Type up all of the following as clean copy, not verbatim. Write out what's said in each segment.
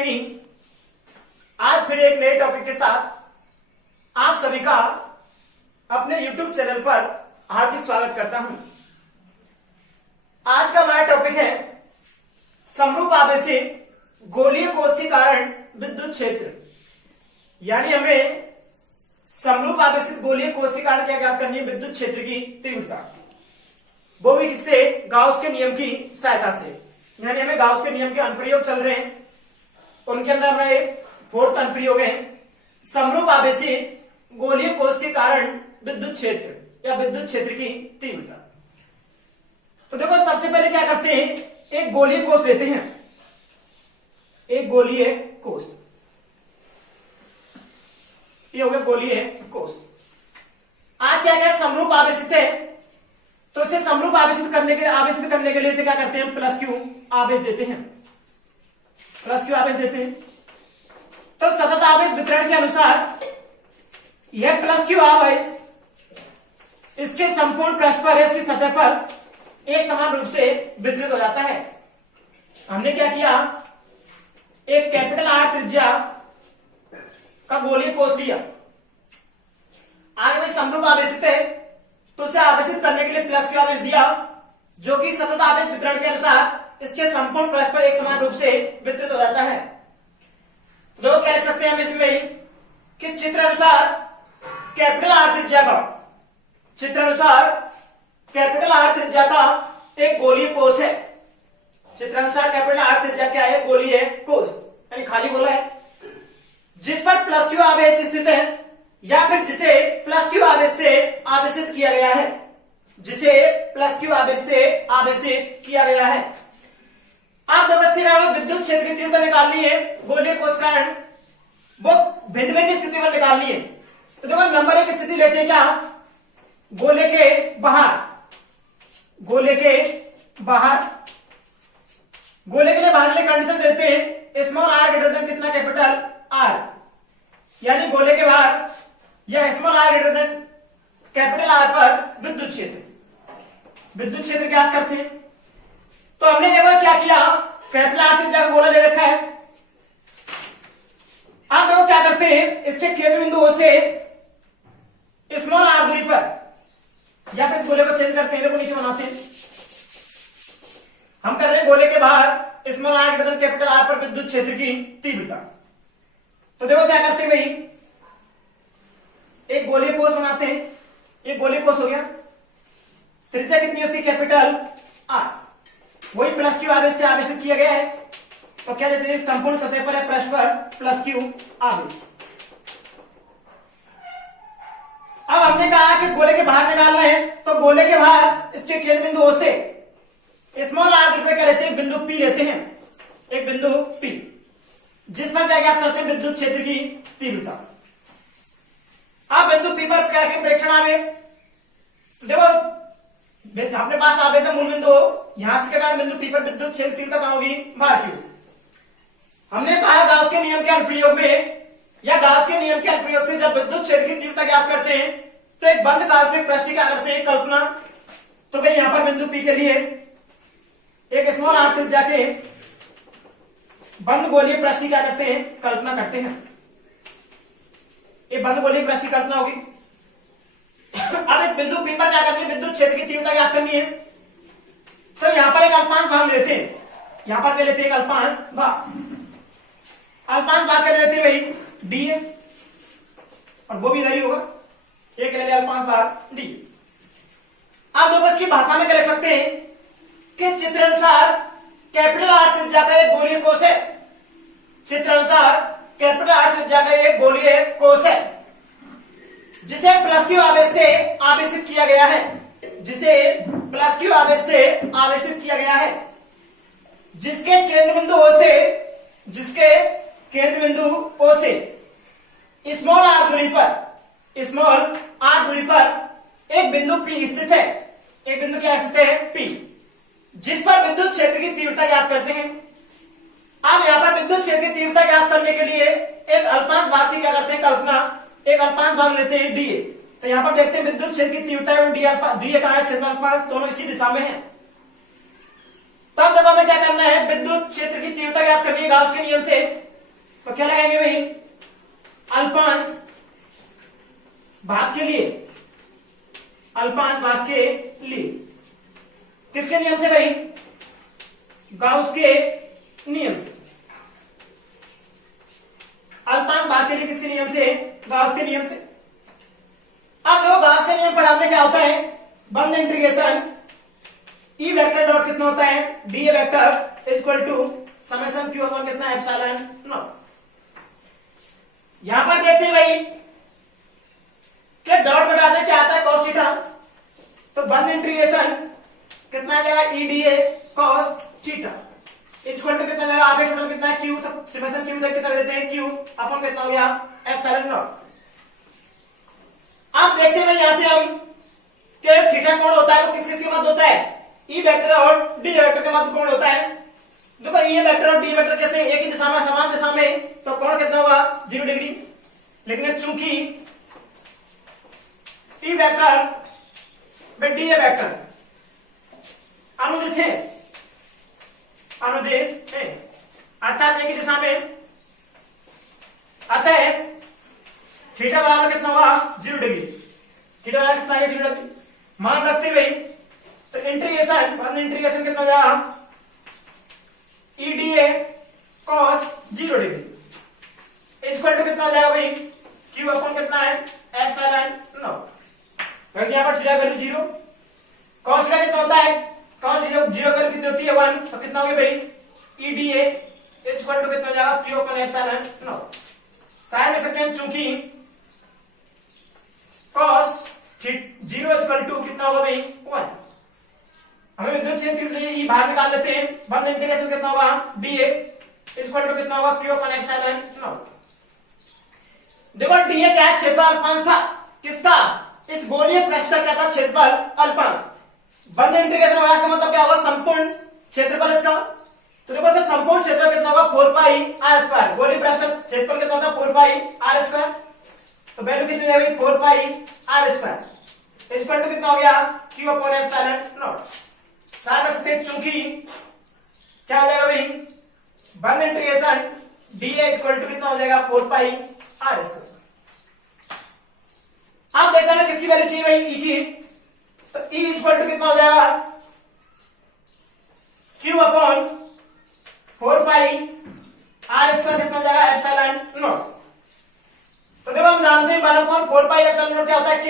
श्रेणी आज फिर एक नए टॉपिक के साथ आप सभी का अपने YouTube चैनल पर हार्दिक स्वागत करता हूं। आज का हमारा टॉपिक है समरूप आवेशित गोलीय कोश के कारण विद्युत क्षेत्र। यानी हमें समरूप आवेशित गोलीय कोश के कारण क्या ज्ञात करनी है? विद्युत क्षेत्र की तीव्रता, वो भी किससे? गाउस के नियम की सहायता से। यानी हमें गाउस के नियम के अनुप्रयोग चल रहे हैं, उनके अंदर हमारा एक फोर्थ अनुप्रयोग है समरूप आवेशित गोलीय कोश के कारण विद्युत क्षेत्र या विद्युत क्षेत्र की तीव्रता। तो देखो सबसे पहले क्या करते हैं, एक गोलीय कोश लेते हैं, एक गोलीय कोश, ये हो गया गोलीय कोश। आज क्या क्या समरूप आवेशित है, तो इसे समरूप आवेशित करने के लिए इसे क्या करते हैं? प्लस क्यू आवेश देते हैं, प्लस क्यू आवेश देते हैं। तो सतत आवेश वितरण के अनुसार यह प्लस क्यू आवेश इसके संपूर्ण पृष्ठ पर, इसकी सतह पर एक समान रूप से वितरित हो जाता है। हमने क्या किया, एक कैपिटल आर त्रिज्या का गोलीय कोश लिया, आगे में समरूप आवेशित है तो उसे आवेशित करने के लिए प्लस क्यू आवेश दिया, जो कि सतत आवेश वितरण के अनुसार इसके संपूर्ण पृष्ठ पर एक समान रूप से वितरित हो जाता है। तो क्या लिख सकते हैं हम इसमें कि चित्र अनुसार कैपिटल आर त्रिज्या का, चित्र अनुसार कैपिटल आर त्रिज्या का एक गोलीय कोश है। चित्र अनुसार कैपिटल आर त्रिज्या क्या है? गोलीय कोश, यानी खाली गोला है जिस पर प्लस क्यू आवेश स्थित है, या फिर जिसे प्लस क्यू आवेश से आवेशित किया गया है, जिसे प्लस क्यू आवेश से आवेशित किया गया है। आप विद्युत क्षेत्र की तीव्रता निकालनी है गोलीय कोश कारण, वो भिन्न भिन्न स्थिति पर निकालनी है। तो देखो नंबर एक स्थिति लेते हैं क्या, गोले के बाहर, गोले के बाहर, गोले के लिए बाहर के लिए कंडीशन देते हैं स्मॉल आर ग्रेटर देन कितना? Capital r. यानी गोले के बाहर या small r greater than capital r पर विद्युत क्षेत्र, विद्युत क्षेत्र ज्ञात करते हैं। तो हमने देखो क्या किया, कैपिटल आर त्रिज्या का गोला ले रखा है। आप देखो क्या करते हैं, इसके केंद्र बिंदु O से स्मॉल आर दूरी पर, या फिर गोले को चेंज करते हैं, देखो नीचे बनाते हैं। हम कर रहे हैं गोले के बाहर small r greater than capital r पर विद्युत क्षेत्र की तीव्रता। तो देखो क्या करते हैं भाई, एक गोलीय कोश बनाते हैं, एक गोलीय कोश हो गया, त्रिज्या कितनी है उसकी? कैपिटल आर, वही प्लस क्यू आवेश से आवेशित किया गया है। तो क्या देते हैं, संपूर्ण सतह पर या पृष्ठ पर प्लस क्यू आवेश। अब हमने कहा कि इस गोले के बाहर निकालना है, तो गोले के बाहर इसके केंद्र बिंदु O से स्मॉल आर दूरी पर क्या लेते हैं? बिंदु P लेते हैं, एक बिंदु P, जिस पर क्या ज्ञात करते हैं? विद्युत क्षेत्र की तीव्रता। अब बिंदु P पर क्या रखें? प्रेक्षण आवेश। देखो अपने पास आवेश है मूल बिंदु, यहां से क्या कारण बिंदु P पर विद्युत क्षेत्र तीव्रता कहां होगी? बाहर की। हमने कहा गाउस के नियम के अनुप्रयोग में, या गाउस के नियम के अनुप्रयोग से जब विद्युत क्षेत्र की तीव्रता ज्ञात करते हैं तो एक बंद काल्पनिक पृष्ठ की क्या करते हैं? कल्पना। तो भाई यहां पर बिंदु P के लिए एक स्मॉल आर त्रिज्या के बंद गोलीय पृष्ठ की क्या करते हैं? कल्पना करते हैं। ये बंद गोलीय पृष्ठ की कल्पना होगी। अब इस बिंदु P पर क्या करनी है? विद्युत क्षेत्र की तीव्रता ज्ञात करनी है। तो यहां पर एक अल्पांश भाग लेते हैं, यहां पर क्या लेते हैं? एक अल्पांश भाग। अल्पांश भाग क्या लेते हैं भाई? डी है, और वो भी इधर ही होगा, एक ले लिया अल्पांश भाग डी। अब लोग इसकी भाषा में क्या लिख सकते हैं कि चित्र अनुसार कैपिटल आर त्रिज्या का एक गोलीय कोश है, चित्र अनुसार कैपिटल आर त्रिज्या का एक गोलीय कोश है, जिसे प्लस क्यू आवेश से आवेशित किया गया है, जिसे प्लस क्यू आवेश से आवेशित किया गया है, जिसके केंद्र बिंदु O से, जिसके केंद्र बिंदु O से स्मॉल आर दूरी पर, स्मॉल आर दूरी पर एक बिंदु P स्थित है, एक बिंदु क्या स्थित है? P, जिस पर विद्युत क्षेत्र की तीव्रता ज्ञात करते हैं। अब यहां पर विद्युत क्षेत्र की तीव्रता ज्ञात करने के लिए एक अल्पांश भाग की क्या करते हैं? कल्पना। एक अल्पांश भाग लेते हैं डी। तो यहां पर देखते हैं विद्युत क्षेत्र की तीव्रता एवं डी कहां है? क्षेत्र अल्पांश, दोनों इसी दिशा में है। तब देखो हमें क्या करना है, विद्युत क्षेत्र की तीव्रता ज्ञात करनी है गाउस के नियम से। तो क्या लगाएंगे भाई, अल्पांश भाग के लिए, अल्पांश भाग के लिए किसके नियम से भाई, गाउस के नियम से। अल्पांश भाग के लिए किसके नियम से, गाउस के नियम से। अब देखो गाउस का नियम पढ़ाने क्या होता है, बंद इंटीग्रेशन ई वेक्टर डॉट कितना होता है, d a vector equal to summation q upon कितना एप्सिलॉन नॉट। यहां पर देखते हैं भाई कि डॉट बटा दे क्या आता है, cos थीटा, तो बंद इंटीग्रेशन कितना आ जाएगा, e d a cos theta equal to कितना जाएगा, आगे टोटल कितना है क्यू, तो समेशन क्यू तक कितना देते हैं क्यू अपॉन कितना हो गया एप्सिलॉन नॉट। आप देखते हैं भाई यहां से हम कि थीटा कोण होता है वो किस किस के मध्य होता है, ई वेक्टर और डी वेक्टर के मध्य कोण होता है। देखो ई वेक्टर और डी वेक्टर कैसे एक ही दिशा में, समान दिशा में, तो कोण कितना होगा 0 डिग्री। लेकिन चूंकि ई वेक्टर में डी वेक्टर अनुदिश है, अनुदेश है, अर्थात एक ही दिशा में, अतः थीटा बराबर कितना होगा 0 डिग्री। थीटा बराबर कितना है 0 डिग्री मान रखते हुए, तो इंटीग्रेशन इंटीग्रेशन कितना हो जाएगा, e d a cos 0 degree equal to कितना हो जाएगा भाई, क्यू अपॉन कितना है एप्सिलॉन नॉट। यहां पर थीटा वैल्यू 0, कॉस थीटा कितना होता है, कॉस 0 वैल्यू कितनी होती है 1, तो कितना हो गया भाई e d a equal to कितना हो जाएगा क्यू अपॉन एप्सिलॉन नॉट। साइन में सकते हैं चूंकि cos 0 इक्वल टू कितना होगा भाई 1। हमें विद्युत क्षेत्र चाहिए, ई बाहर निकाल लेते हैं, बंद इंटीग्रेशन कितना होगा dA इक्वल टू कितना होगा q अपॉन एप्सिलॉन नॉट। देखो dA क्या है, क्षेत्रफल अल्पांश था किसका, इस गोलीय पृष्ठ का क्या था, क्षेत्रफल अल्पांश। बंद इंटीग्रेशन होगा इसका मतलब क्या होगा, संपूर्ण क्षेत्रफल इसका। तो देखो तो संपूर्ण क्षेत्रफल कितना होगा 4 पाई r स्क्वायर, गोलीय पृष्ठ क्षेत्रफल कितना होता है 4 पाई r स्क्वायर, तो वैल्यू कितनी हो जाएगी 4 पाई r स्क्वायर इक्वल टू कितना हो गया q अपॉन एप्सिलॉन नॉट। साथ में सकते चूंकि क्या हो जाएगा भाई, बंद इंटीग्रेशन dA इक्वल टू कितना हो जाएगा 4 पाई r स्क्वायर। आप देखते हैं किसकी वैल्यू चाहिए भाई, e की, तो e इक्वल टू कितना हो जाएगा q अपॉन 4 पाई r स्क्वायर कितना हो जाएगा एप्सिलॉन नॉट। तो देखो हम जानते हैं 1 अपॉन 4 पाई एप्सिलॉन नॉट क्या होता है k,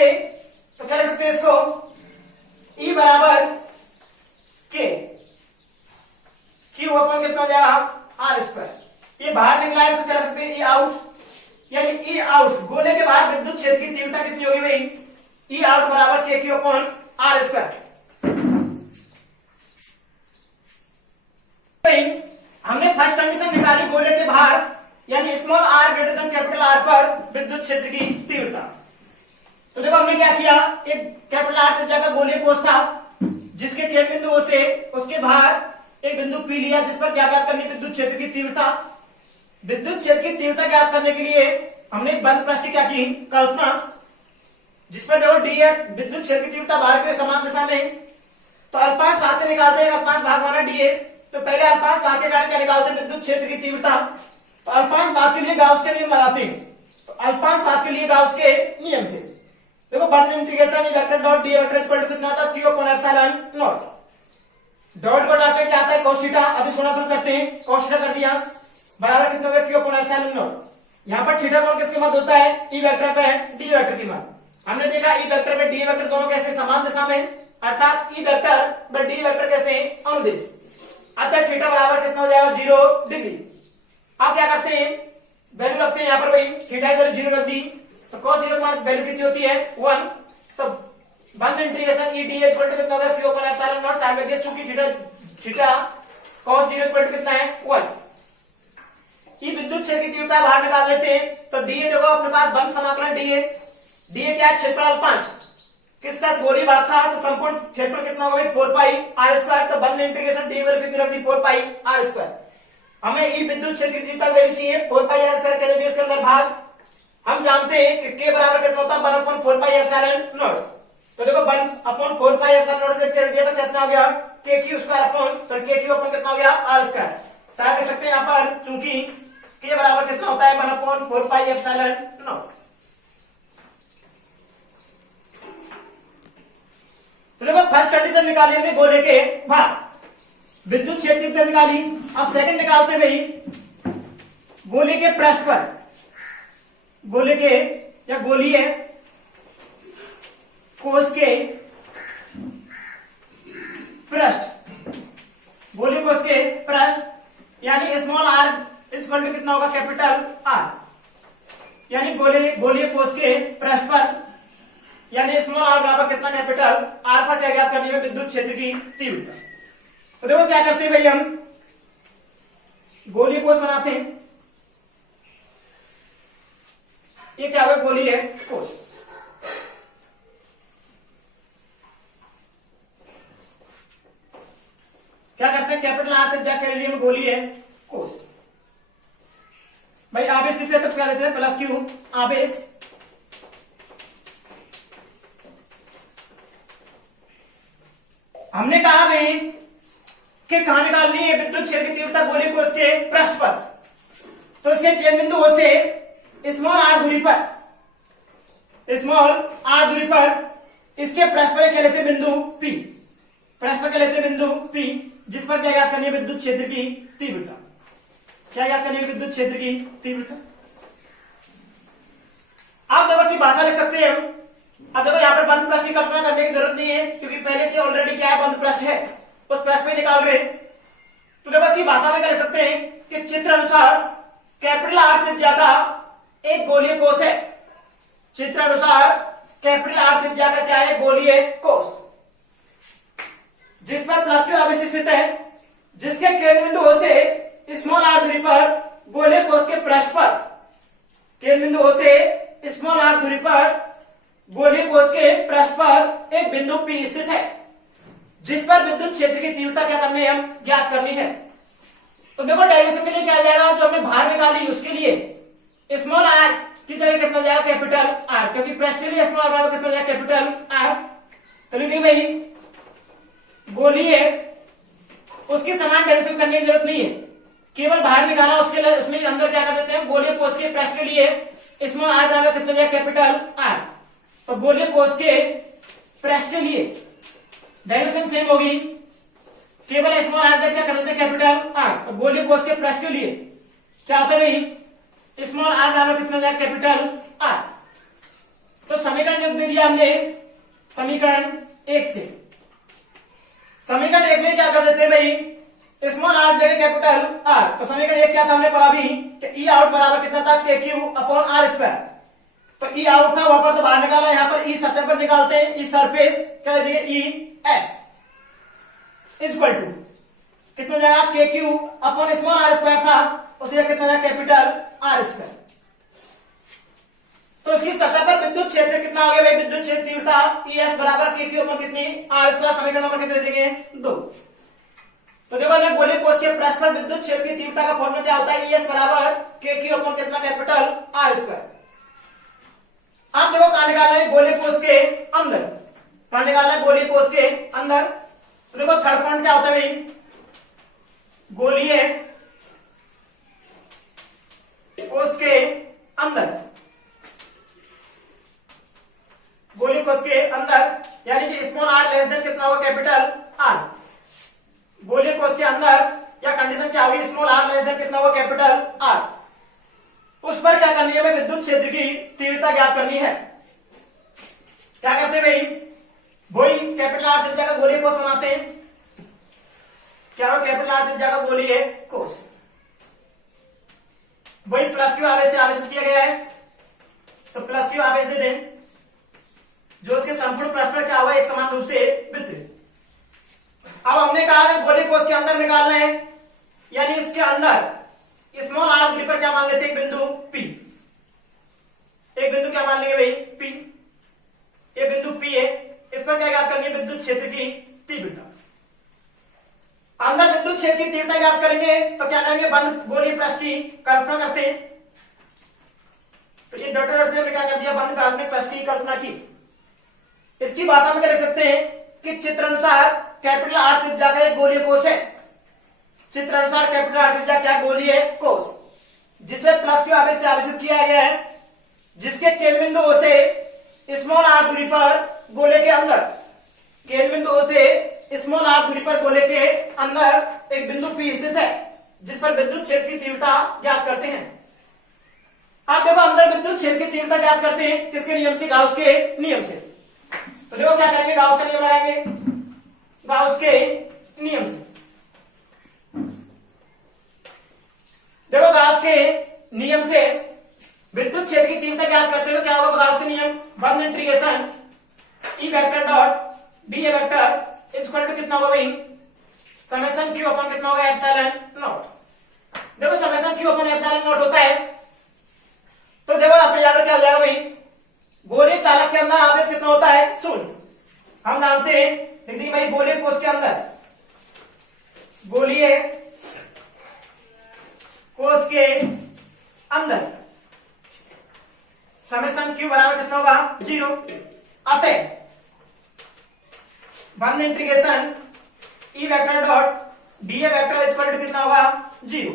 तो क्या लिख सकते हैं इसको e बराबर k, q अपॉन कितना हो जाएगा r स्क्वायर। ये बाहर निकला है तो क्या लिख सकते हैं e आउट, यानी e आउट गोले के बाहर विद्युत क्षेत्र की तीव्रता कितनी होगी भाई, e आउट बराबर k q upon r square. हमने फर्स्ट कंडीशन निकाली गोले के बाहर यानी small r greater than capital R पर विद्युत क्षेत्र की तीव्रता। तो देखो हमने क्या किया, एक कैपिटल R त्रिज्या का गोलीय कोष था जिसके केंद्र बिंदु O से उसके बाहर एक बिंदु P लिया जिस पर क्या ज्ञात करनी विद्युत क्षेत्र की तीव्रता। विद्युत क्षेत्र की तीव्रता ज्ञात करने के लिए हमने एक बंद पृष्ठ क्या की कल्पना, जिस पर देखो डी है विद्युत क्षेत्र की तीव्रता बाहर के समान दिशा में, तो अल्पांश भाग से निकालते हैं, अल्पांश भाग माना डी है, तो पहले अल्पांश भाग के कारण क्या निकालते हैं विद्युत क्षेत्र की तीव्रता। तो अल्पांश भाग के लिए गाउस के नियम लगाते हैं, तो अल्पांश भाग के लिए गाउस के नियम से देखो बंद integration vector dot d vector equal to कितना आता है q upon epsilon naught. Dot को हटाते क्या आता है cos थीटा, अधिक गुणा करते हैं cos थीटा कर दिया बराबर कितना हो गया q अपॉन एप्सिलॉन नॉट। यहां पर थीटा कोण किसके मध्य होता है, e वेक्टर पे है d वेक्टर के मध्य। हमने देखा e वेक्टर में d वेक्टर दोनों कैसे समान दिशा में, अर्थात e वेक्टर में d वेक्टर कैसे अनुदिश, अतः थीटा बराबर कितना हो जाएगा 0 डिग्री। आप क्या करते हैं वैल्यू रखते हैं यहां पर भाई, थीटा की वैल्यू 0 रख दी तो cos 0 मान वैल्यू कितनी होती है 1, तो बंद integration e ds equal to कितना होगा q upon epsilon naught. Side में दिया चूंकि थीटा cos 0 इक्वल टू कितना है 1। ये विद्युत क्षेत्र की तीव्रता बाहर निकाल लेते हैं, तो dA देखो अपने पास बंद समाकलन dA क्या है क्षेत्रफल अल्पांश किसका गोली भाग था, तो संपूर्ण क्षेत्रफल कितना होगा 4 पाई r स्क्वायर, तो बंद इंटीग्रेशन d वैल्यू कितनी रख दी 4 पाई r स्क्वायर। हमें ई विद्युत क्षेत्र की तीव्रता वैल्यू चाहिए 4 पाई r स्क्वायर कर दिया इसके अंदर भाग। हम जानते हैं कि k बराबर कितना होता है 1 अपॉन 4 पाई एप्सिलॉन नॉट। तो देखो 1 अपॉन 4 पाई एप्सिलॉन नॉट से कर दिया तो कितना हो गया k q square upon k q upon कितना हो गया r स्क्वायर। साथ ले सकते हैं यहां पर चूंकि के बराबर कितना होता है 1/4πε0। तो देखो फर्स्ट कंडीशन निकाली हमने गोले के भार, विद्युत क्षेत्र तीव्रता निकाली। अब सेकंड निकालते भाई गोले के पृष्ठ पर, गोले के या गोलीय कोश के पृष्ठ, गोलीय कोश के पृष्ठ यानी स्मॉल आर इक्वल टू कितना होगा कैपिटल आर, यानी गोलीय कोश के पृष्ठ पर यानी स्मॉल आर बराबर कितना कैपिटल आर पर क्या ज्ञात करनी है विद्युत क्षेत्र की तीव्रता। तो देखो क्या करते हैं भाई, हम गोलीय कोश बनाते हैं। ये क्या हुआ गोलीय कोश, क्या करते हैं कैपिटल आर से जाकर लिए हम गोलीय कोश। भाई आवेश सीधे तो क्या लेते हैं प्लस क्यू आवेश, हमने कहा भाई कि कहां निकालनी है विद्युत क्षेत्र की तीव्रता गोलीय कोश के पृष्ठ पर, तो इसके केंद्र बिंदु O से स्मॉल आर दूरी पर, स्मॉल आर दूरी पर इसके पृष्ठ पर क्या लेते हैं बिंदु P, पृष्ठ पर क्या लेते हैं बिंदु P, जिस पर क्या ज्ञात करनी है विद्युत क्षेत्र की तीव्रता। क्या ज्ञात करनी है विद्युत क्षेत्र की तीव्रता। आप देखो इसकी भाषा लिख सकते हैं हम। अब देखो यहाँ पर बंद पृष्ठ की कल्पना करने की जरूरत नहीं है क्योंकि पहले से ऑलरेडी क्या है बंद पृष्ठ है, उस पृष्ठ पे निकाल रहे। तो देखो इसकी भाषा में कर सकते हैं कि चित्र अनुसार कैपिटल आर त्रिज्या का एक गोलीय कोश है, चित्र अनुसार कैपिटल आर त्रिज्या का क्या है गोलीय कोश, जिस पर प्लस क्यू आवेश स्थित है, जिसके केंद्र बिंदु O से स्मॉल आर दूरी पर गोलीय कोश के पृष्ठ पर, केंद्र बिंदु O से स्मॉल आर दूरी पर गोलीय कोश के पृष्ठ पर एक बिंदु P स्थित है, जिस पर विद्युत क्षेत्र की तीव्रता क्या करनी है हम ज्ञात करनी है। तो देखो डेरिवेशन के लिए क्या जाएगा, जो हमने बाहर निकाली उसके लिए स्मॉल आर की जगह कितना जाएगा कैपिटल आर, क्योंकि पृष्ठ के लिए स्मॉल आर बराबर कितना जाएगा कैपिटल आर। तो लिखिए भाई गोलीय उसकी समान डेरिवेशन करने की जरूरत नहीं है, केवल बाहर निकाला उसके लिए उसमें अंदर क्या कर देते हैं गोलीय कोश के पृष्ठ के लिए स्मॉल आर बराबर कितना जाएगा कैपिटल आर। तो गोलीय कोश के पृष्ठ के लिए डेरिवेशन सेम होगी, केवल स्मॉल आर तक क्या कर देते हैं कैपिटल आर। तो गोलीय कोश के पृष्ठ के लिए क्या होता है भाई स्मॉल आर बराबर कितना जाएगा कैपिटल आर। तो समीकरण जो दे दिया हमने समीकरण 1 से, समीकरण 1 में क्या कर देते हैं भाई स्मॉल आर जगह कैपिटल आर। तो समीकरण 1 क्या था हमने पढ़ा भी कि ई आउट बराबर कितना था के क्यू अपॉन आर स्क्वायर। तो ई आउट था वहां पर तो बाहर निकाला, यहाँ पर ई सतह पर निकालते हैं, ई सरफेस क्या दे दिए ई एस इक्वल टू कितना जाएगा के q upon small r square था, उसे कितना जाएगा कैपिटल आर स्क्वायर। तो इसकी सतह पर विद्युत क्षेत्र कितना आ गया भाई विद्युत क्षेत्र तीव्रता ई एस बराबर के क्यू अपॉन कितनी आर स्क्वायर। समीकरण नंबर कितने देंगे 2। तो देखो हमने गोलीय कोश के पृष्ठ पर विद्युत क्षेत्र की तीव्रता का फॉर्मूला क्या होता है ई एस बराबर के क्यू अपॉन कितना कैपिटल आर स्क्वायर। आप देखो कहां निकालना है गोलीय कोश के अंदर, कहां निकालना है गोलीय कोश के अंदर। तो देखो थर्ड पॉइंट क्या होता है भाई गोलीय कोश के अंदर, गोलीय कोश के अंदर यानी कि स्मॉल आर लेस देन कितना होगा कैपिटल आर। गोलीय कोश के अंदर या कंडीशन क्या होगी स्मॉल आर लेस देन कितना होगा कैपिटल आर, उस पर क्या करनी है भाई विद्युत क्षेत्र की तीव्रता ज्ञात करनी है। क्या करते हैं भाई वही कैपिटल आर त्रिज्या का गोलीय कोश बनाते हैं। क्या हो कैपिटल आर त्रिज्या का गोलीय कोश, वही प्लस क्यू आवेश से आवेशित किया गया है, तो प्लस क्यू आवेश दे दें जो उसके संपूर्ण पृष्ठ पर क्या हुआ एक समान रूप से वितरित। अब हमने कहा कि गोलीय कोश के अंदर निकालना है, यानी इसके अंदर स्मॉल आर दूरी पर क्या मान लेते हैं बिंदु P, एक बिंदु क्या मान लेंगे भाई P, ये बिंदु P है, इस पर क्या ज्ञात करनी है विद्युत क्षेत्र की तीव्रता। अंदर विद्युत क्षेत्र की तीव्रता ज्ञात करेंगे तो क्या करेंगे बंद गोलीय पृष्ठ की कल्पना करते हैं। तो ये डॉट डॉट से हमने क्या कर दिया बंद काल्पनिक पृष्ठ की कल्पना की। इसकी भाषा में क्या लिख सकते हैं कि चित्र अनुसार कैपिटल आर त्रिज्या का एक गोलीय कोश है, चित्र अनुसार कैपिटल आर त्रिज्या क्या गोलीय कोश। जिसमें प्लस क्यू आवेश से आवेशित किया गया है, जिसके केंद्र बिंदु O से स्मॉल r दूरी पर गोले के अंदर, केंद्र बिंदु O से स्मॉल r दूरी पर गोले के अंदर एक बिंदु P स्थित है, जिस पर विद्युत क्षेत्र की तीव्रता ज्ञात करते हैं। आप देखो अंदर विद्युत क्षेत्र की तीव्रता ज्ञात करते हैं किसके नियम से? गाउस के नियम से। तो देखो क्या करेंगे, गाउस का नियम लगाएंगे, गाउस के नियम से। देखो गाउस के नियम से विद्युत क्षेत्र की तीव्रता ज्ञात करते हो, क्या होगा गाउस का नियम? 1 integration E vector dot dA vector is equal to कितना होगा भाई? समेशन Q अपॉन कितना होगा? Epsilon naught. देखो summation Q upon epsilon naught होता है, तो देखो आप याद रखिए, क्या हो जाएगा भाई? गोलीय चालक के अंदर आवेश कितना होता है? 0। हम जानते हैं, लिख दी भाई, गोलीय कोष के अंदर, गोलीय कोष के अंदर समेशन Q बराबर कितना होगा? 0। अतः 1 integration E vector dot dA vector is equal to कितना होगा? 0।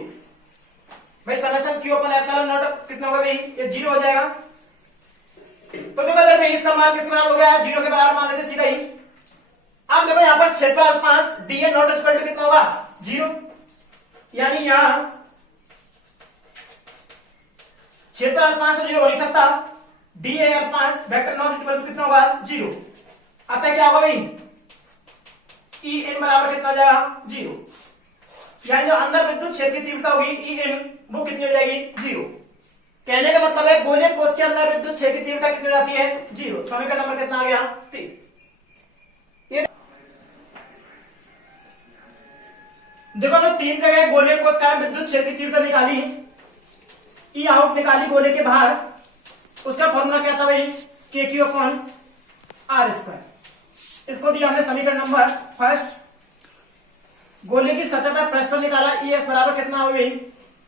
भाई summation Q upon epsilon naught कितना होगा भाई? ये 0 हो जाएगा। तो देखो अगर भाई इसका मान किसके बराबर हो गया? 0 के बराबर मान लेते सीधा ही। अब देखो यहां पर क्षेत्रफल अल्पहांश dA naught is equal to कितना होगा? 0। यानी यहां क्षेत्रफल अल्पहांश तो 0 हो नहीं सकता, dA अल्पहांश वेक्टर नॉट इक्वल टू कितना होगा? 0। अतः क्या होगा भाई? E n बराबर कितना हो जाएगा? 0। यानी जो अंदर विद्युत क्षेत्र की तीव्रता होगी E n, वो कितनी हो जाएगी? 0। कहने का मतलब है गोलीय कोष के अंदर विद्युत क्षेत्र की तीव्रता कितनी हो जाती है? 0। समीकरण नंबर कितना आ गया? 3। ये देखो हमने 3 जगह गोलीय कोष का विद्युत क्षेत्र की तीव्रता निकाली, E आउट निकाली गोले के बाहर। उसका फॉर्मूला क्या था भाई? KQ upon R square. इसको दिया हमने समीकरण नंबर फर्स्ट। गोले की सतह पर पृष्ठ पर निकाला, ES बराबर कितना हो गई?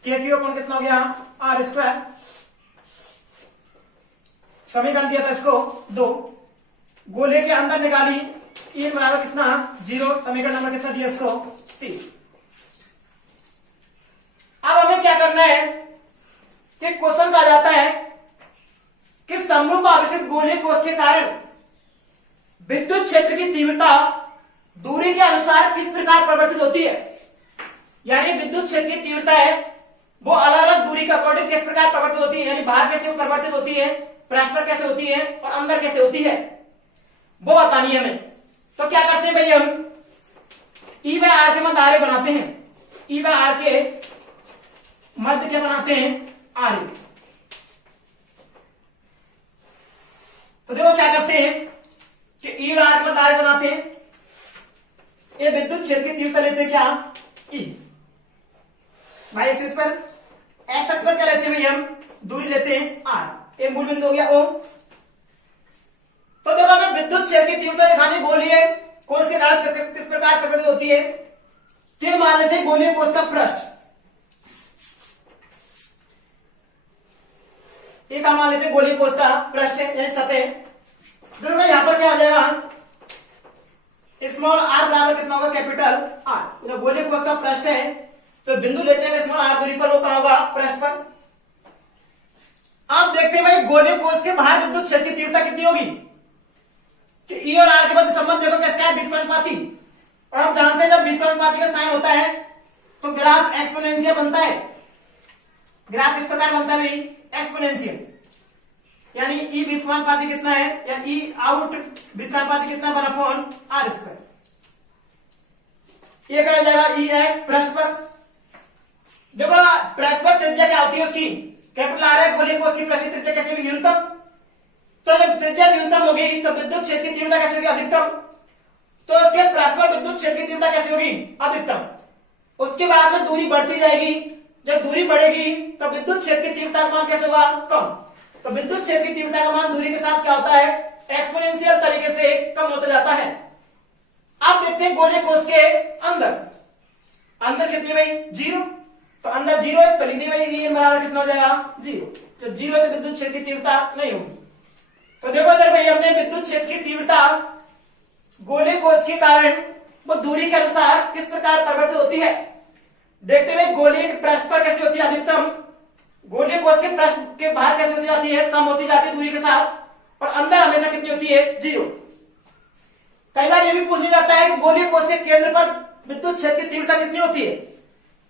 KQ अपॉन कितना हो गया? R square. समीकरण दिया था इसको 2। गोले के अंदर निकाली, E बराबर कितना? 0। समीकरण नंबर कितना दिया इसको? 3। अब हमें क्या करना है कि क्वेश्चन कहा जाता है कि समरूप आवेशित गोलीय कोष के कारण विद्युत क्षेत्र की तीव्रता दूरी के अनुसार किस प्रकार परिवर्तित होती है। यानी विद्युत क्षेत्र की तीव्रता है वो अलग अलग दूरी के अकॉर्डिंग किस प्रकार परिवर्तित होती है, यानी बाहर कैसे परिवर्तित होती है, परस्पर कैसे होती है और अंदर कैसे होती है, वो बतानी है हमें। तो क्या करते हैं भाई, हम E बाय R के मध्य आरे बनाते हैं। E बाय R के मध्य क्या बनाते हैं? आरे। तो देखो क्या करते हैं कि E और R के मध्य आरे बनाते हैं। ये विद्युत क्षेत्र की तीव्रता लेते हैं क्या? E। भाई एक्सिस पर, एक्स अक्ष पर क्या लेते हैं भाई? हम दूरी लेते हैं R। ये मूल बिंदु हो गया O। तो देखो हमें विद्युत क्षेत्र की तीव्रता दिखानी बोली है, कोष के कारण किस प्रकार परिवर्तित होती है। तो मान लेते हैं गोलीय कोष का पृष्ठ, एक मान लेते हैं गोलीय कोष का पृष्ठ है, यानी सतह। देखो यहां पर क्या हो जाएगा? स्मॉल r बराबर कितना होगा? Capital R। गोलीय कोष का पृष्ठ है, तो बिंदु लेते हैं स्मॉल r दूरी पर, वो कहां होगा? पृष्ठ पर। आप देखते हैं भाई गोलीय कोष के बाहर विद्युत क्षेत्र की तीव्रता कितनी होगी? कि E और R के मध्य संबंध देखो कैसा है? व्युत्क्रमानुपाती। और हम जानते हैं जब व्युत्क्रमानुपाती का साइन होता है तो ग्राफ एक्सपोनेंशियल बनता है। ग्राफ किस प्रकार बनता है भाई? एक्सपोनेंशियल। यानी E व्युत्क्रमानुपाती कितना है, या E आउट व्युत्क्रमानुपाती कितना? 1/r square. ये क्या हो जाएगा? ES पृष्ठ पर। देखो पृष्ठ पर त्रिज्या क्या होती है उसकी? कैपिटल R है, गोलीय कोष की पृष्ठ त्रिज्या कैसे होगी? न्यूनतम। तो जब त्रिज्या न्यूनतम होगी तो विद्युत क्षेत्र की तीव्रता कैसे होगी? अधिकतम। तो उसके पृष्ठ पर विद्युत क्षेत्र की तीव्रता कैसे होगी? अधिकतम। उसके बाद में दूरी बढ़ती जाएगी, जब दूरी बढ़ेगी तो विद्युत क्षेत्र की तीव्रता का मान कैसे होगा? कम। तो विद्युत क्षेत्र की तीव्रता का मान दूरी के साथ क्या होता है? एक्सपोनेंशियल तरीके से कम होता जाता है। अब देखते हैं गोलीय कोष के अंदर, अंदर कितनी भाई? 0। तो अंदर 0 है, तो लिख दी भाई E बराबर कितना हो जाएगा? 0। जब 0 है तो विद्युत क्षेत्र की तीव्रता नहीं होगी। तो देखो इधर भाई हमने विद्युत क्षेत्र की तीव्रता गोलीय कोष के कारण वो दूरी के अनुसार किस प्रकार परिवर्तित होती है। देखते हुए गोलीय पृष्ठ पर कैसे होती है? अधिकतम। गोलीय कोष के पृष्ठ के बाहर कैसे होती जाती है, कम होती जाती है दूरी के साथ, और अंदर हमेशा कितनी होती है, 0। कई बार यह भी पूछ लिया जाता है कि गोलीय कोष के केंद्र पर विद्युत क्षेत्र की तीव्रता कितनी होती है।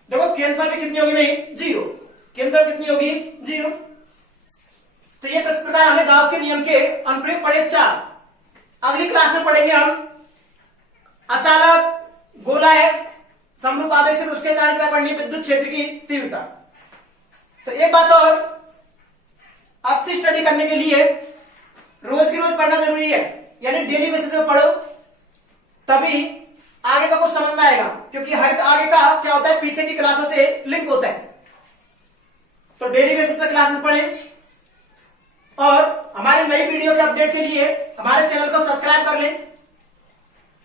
देखो केंद्र पर भी कितनी होगी भाई, 0। केंद्र पर कितनी होगी, 0। तो ये इस प्रकार हमें गाउस के नियम के अनुप्रयोग पढ़े 4। अगली क्लास में पढ़ेंगे हम अचालक, गोलाय, समरूप आवेश से उसके कारण क्या पढ़नी, विद्युत क्षेत्र की तीव्रता। तो एक बात और, अच्छी स्टडी करने के लिए रोज की रोज पढ़ना जरूरी है, यानी डेली बेसिस पे पढ़ो, तभी आगे का कुछ समझ में आएगा, क्योंकि हर आगे का क्या होता है, पीछे की क्लासों से लिंक होता है। तो डेली बेसिस पे क्लासेस पढ़ें, और हमारी नई वीडियो के अपडेट के लिए हमारे चैनल को सब्सक्राइब कर लें,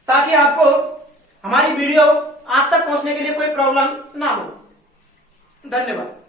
ताकि आपको हमारी वीडियो आप तक पहुंचने के लिए कोई प्रॉब्लम ना हो। धन्यवाद।